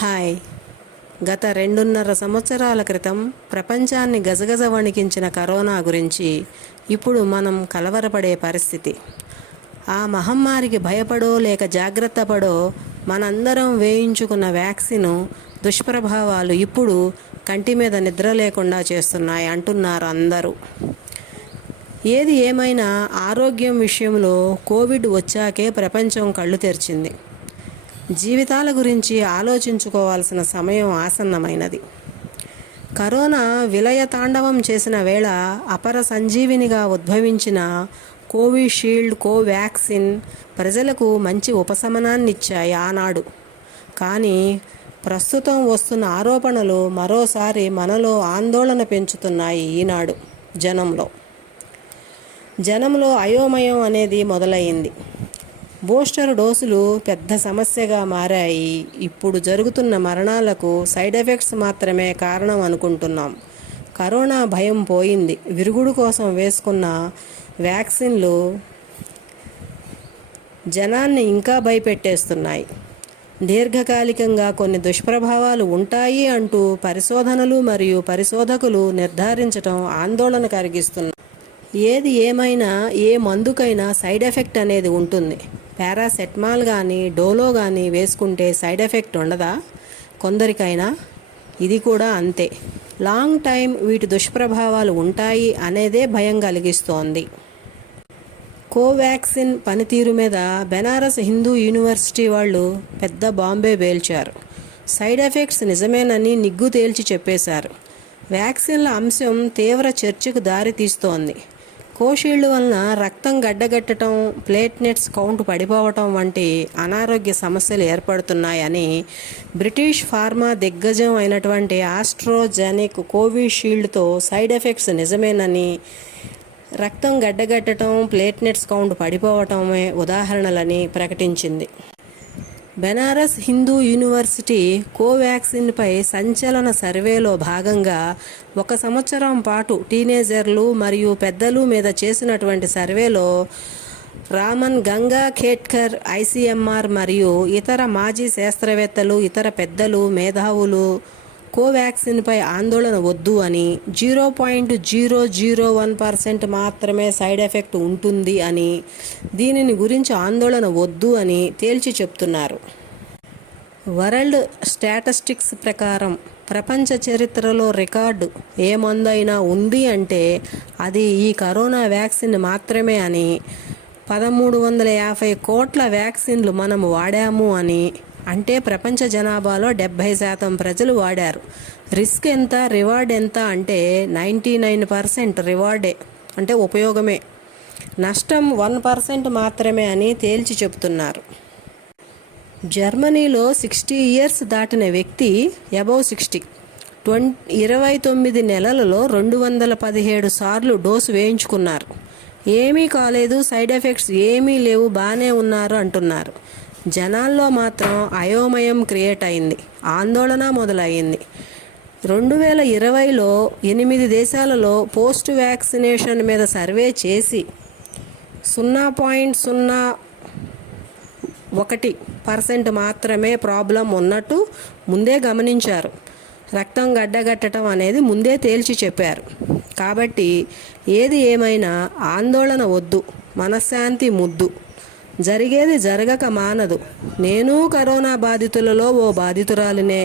Hi. గత 2.5 సంవత్సరాల క్రితం ప్రపంచాన్ని గజగజ వణికించిన కరోనా గురించి ఇప్పుడు మనం కలవరపడే పరిస్థితి. ఆ మహమ్మారికి భయపడో లేక జాగ్రత్త పడో మనందరం వేయించుకున్న వ్యాక్సిన్ దుష్ప్రభావాలు ఇప్పుడు కంటి మీద నిద్ర లేకుండా చేస్తున్నాయి అంటున్నారు అందరూ. ఏది ఏమైనా ఆరోగ్యం విషయంలో కోవిడ్ వచ్చాకే ప్రపంచం కళ్ళు తెరిచింది. జీవితాల గురించి ఆలోచించుకోవాల్సిన సమయం ఆసన్నమైనది. కరోనా విలయ తాండవం చేసిన వేళ అపర సంజీవినిగా ఉద్భవించిన కోవిషీల్డ్, కోవాక్సిన్ ప్రజలకు మంచి ఉపశమనాన్నిచ్చాయి ఆనాడు. కానీ ప్రస్తుతం వస్తున్న ఆరోపణలు మరోసారి మనలో ఆందోళన పెంచుతున్నాయి. ఈనాడు జనంలో అయోమయం అనేది మొదలైంది. బూస్టర్ డోసులు పెద్ద సమస్యగా మారాయి. ఇప్పుడు జరుగుతున్న మరణాలకు సైడ్ ఎఫెక్ట్స్ మాత్రమే కారణం అనుకుంటున్నాం. కరోనా భయం పోయింది. విరుగుడు కోసం వేసుకున్న వ్యాక్సిన్లు జనాన్ని ఇంకా భయపెట్టేస్తున్నాయి. దీర్ఘకాలికంగా కొన్ని దుష్ప్రభావాలు ఉంటాయి అంటూ పరిశోధనలు మరియు పరిశోధకులు నిర్ధారించడం ఆందోళన కలిగిస్తున్నాయి. ఏది ఏమైనా ఏ మందుకైనా సైడ్ ఎఫెక్ట్ అనేది ఉంటుంది. పారాసెటమాల్ కానీ డోలో కానీ వేసుకుంటే సైడ్ ఎఫెక్ట్ ఉండదా? కొందరికైనా ఇది కూడా అంతే. లాంగ్ టైం వీటి దుష్ప్రభావాలు ఉంటాయి అనేదే భయం కలిగిస్తోంది. కోవాక్సిన్ పనితీరు మీద బెనారస్ హిందూ యూనివర్సిటీ వాళ్ళు పెద్ద బాంబే పేల్చారు. సైడ్ ఎఫెక్ట్స్ నిజమేనని నిగ్గు తేల్చి చెప్పేశారు. వ్యాక్సిన్ల అంశం తీవ్ర చర్చకు దారి తీస్తోంది. కోషీల్డ్ వలన రక్తం గడ్డగట్టడం, ప్లేట్లెట్స్ కౌంట్ పడిపోవటం వంటి అనారోగ్య సమస్యలు ఏర్పడుతున్నాయని బ్రిటిష్ ఫార్మా దిగ్గజం అయినటువంటి ఆస్ట్రాజెనెకా కోవిషీల్డ్తో సైడ్ ఎఫెక్ట్స్ నిజమేనని, రక్తం గడ్డగట్టడం, ప్లేట్లెట్స్ కౌంట్ పడిపోవటమే ఉదాహరణలని ప్రకటించింది. బెనారస్ హిందూ యూనివర్సిటీ కోవాక్సిన్పై సంచలన సర్వేలో భాగంగా 1 సంవత్సరం పాటు టీనేజర్లు మరియు పెద్దలు మీద చేసినటువంటి సర్వేలో రామన్ గంగాఖేడ్కర్, ICMR మరియు ఇతర మాజీ శాస్త్రవేత్తలు, ఇతర పెద్దలు, మేధావులు కోవాక్సిన్పై ఆందోళన వద్దు అని, 0.001% మాత్రమే సైడ్ ఎఫెక్ట్ ఉంటుంది అని, దీనిని గురించి ఆందోళన వద్దు అని తేల్చి చెప్తున్నారు. వరల్డ్ స్టాటిస్టిక్స్ ప్రకారం ప్రపంచ చరిత్రలో రికార్డు ఏ మందైనా ఉంది అంటే అది ఈ కరోనా వ్యాక్సిన్ మాత్రమే అని, 1350 కోట్ల వ్యాక్సిన్లు మనము వాడాము అని, అంటే ప్రపంచ జనాభాలో 70% ప్రజలు వాడారు. రిస్క్ ఎంత, రివార్డ్ ఎంత అంటే 99% రివార్డే, అంటే ఉపయోగమే, నష్టం 1% మాత్రమే అని తేల్చి చెబుతున్నారు. జర్మనీలో 60 ఇయర్స్ దాటిన వ్యక్తి అబౌవ్ 60 29 నెలలలో 217 సార్లు డోసు వేయించుకున్నారు. ఏమీ కాలేదు, సైడ్ ఎఫెక్ట్స్ ఏమీ లేవు, బాగానే ఉన్నారు అంటున్నారు. జనాల్లో మాత్రం అయోమయం క్రియేట్ అయింది, ఆందోళన మొదలయ్యింది. 2020లో 8 దేశాలలో పోస్ట్ వ్యాక్సినేషన్ మీద సర్వే చేసి 0.01% మాత్రమే ప్రాబ్లం ఉన్నట్టు ముందే గమనించారు. రక్తం గడ్డగట్టడం అనేది ముందే తేల్చి చెప్పారు. కాబట్టి ఏది ఏమైనా ఆందోళన వద్దు, మనశ్శాంతి ముద్దు. జరిగేది జరగక మానదు. నేను కరోనా బాధితులలో ఓ బాధితురాలినే.